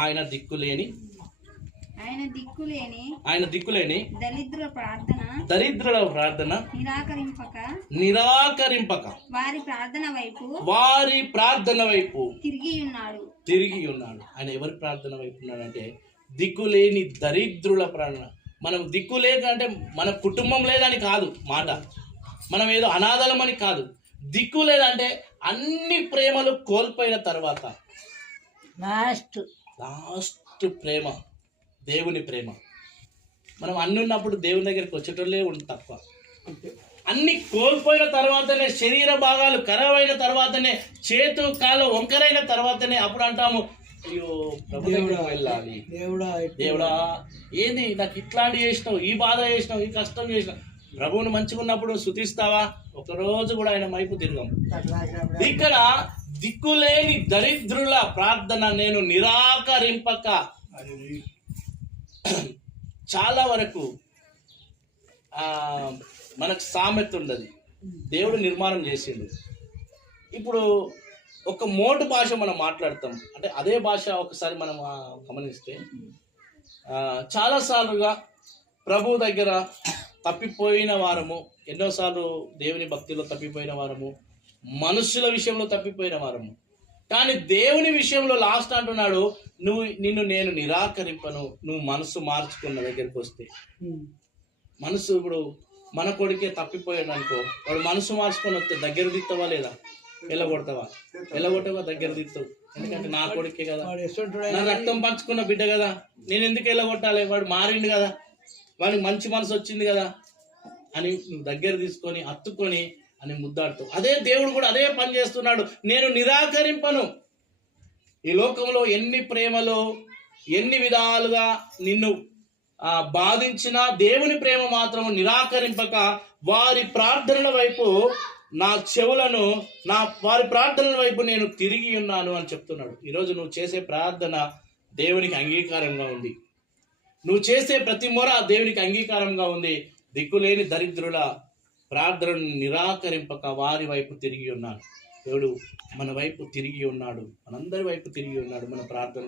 ఆయన దిక్కులేని దరిద్రుల ప్రార్థన నిరాకరింపక వారి ప్రార్థన వైపు తిరిగి ఉన్నాడు. ఆయన ఎవరి ప్రార్థన వైపు ఉన్నాడంటే దిక్కులేని దరిద్రుల ప్రార్థన. మనం దిక్కు లేదంటే మన కుటుంబం లేదని కాదు మాట, మనం ఏదో అనాథలమని కాదు. దిక్కు లేదంటే అన్ని ప్రేమలు కోల్పోయిన తర్వాత లాస్ట్ ప్రేమ దేవుని ప్రేమ. మనం అన్ని ఉన్నప్పుడు దేవుని దగ్గరికి వచ్చేటోళ్ళే ఉంటుంది తక్కువ. అన్ని కోల్పోయిన తర్వాతనే, శరీర భాగాలు ఖరాబ్ అయిన తర్వాతనే, చేతు కాలు వంకరైన తర్వాతనే అప్పుడు అంటాము, అయ్యో ప్రభు దగ్గరికి వెళ్ళాలి. దేవుడా ఏంది నాకు ఇట్లాంటి చేసినావు, ఈ బాధ చేసినావు, ఈ కష్టం చేసినావు. ప్రభువుని మంచిగా ఉన్నప్పుడు శుతిస్తావా? ఒకరోజు కూడా ఆయన వైపు తిరగం. ఇక్కడ దిక్కులేని దరిద్రుల ప్రార్థన నేను నిరాకరింపక. చాలా వరకు మనకు సామెత ఉండదు, దేవుడు నిర్మాణం చేసిండు. ఇప్పుడు ఒక మోటు భాష మనం మాట్లాడతాం అంటే అదే భాష ఒకసారి మనం గమనిస్తే చాలాసార్లుగా ప్రభు దగ్గర తప్పిపోయిన వారము, ఎన్నోసార్లు దేవుని భక్తిలో తప్పిపోయిన వారము, మనుషుల విషయంలో తప్పిపోయిన వారము. కానీ దేవుని విషయంలో లాస్ట్ అంటున్నాడు, నిన్ను నేను నిరాకరింపను, నువ్వు మనసు మార్చుకున్న దగ్గరికి వస్తే. మనసు ఇప్పుడు మన కొడుకే తప్పిపోయాడు అనుకో, వాడు మనసు మార్చుకొని వస్తే దగ్గర దిస్తావా లేదా? వెళ్ళగొడతావా? దగ్గర దిస్తావు. ఎందుకంటే నా కొడుకే కదా, నా రక్తం పంచుకున్న బిడ్డ కదా, నేను ఎందుకు వెళ్ళగొట్టాలి? వాడు మారిండు కదా, వాడికి మంచి మనసు వచ్చింది కదా అని నువ్వు దగ్గర తీసుకొని హత్తుకొని అని ముద్దాడుతావు. అదే దేవుడు కూడా అదే పని చేస్తున్నాడు, నేను నిరాకరింపను. ఈ లోకంలో ఎన్ని ప్రేమలు, ఎన్ని విధాలుగా నిన్ను బాధించినా దేవుని ప్రేమ మాత్రం నిరాకరింపక వారి ప్రార్థనల వైపు నా చెవులను, వారి ప్రార్థనల వైపు నేను తిరిగి ఉన్నాను అని చెప్తున్నాడు. ఈరోజు నువ్వు చేసే ప్రార్థన దేవునికి అంగీకారంగా ఉంది. నువ్వు చేసే ప్రతి మొర దేవునికి అంగీకారంగా ఉంది. దిక్కులేని దరిద్రుల ప్రార్థనను నిరాకరింపక వారి వైపు తిరిగి ఉన్నాడు. దేవుడు మన వైపు తిరిగి ఉన్నాడు, మనందరి వైపు తిరిగి ఉన్నాడు. మన ప్రార్థన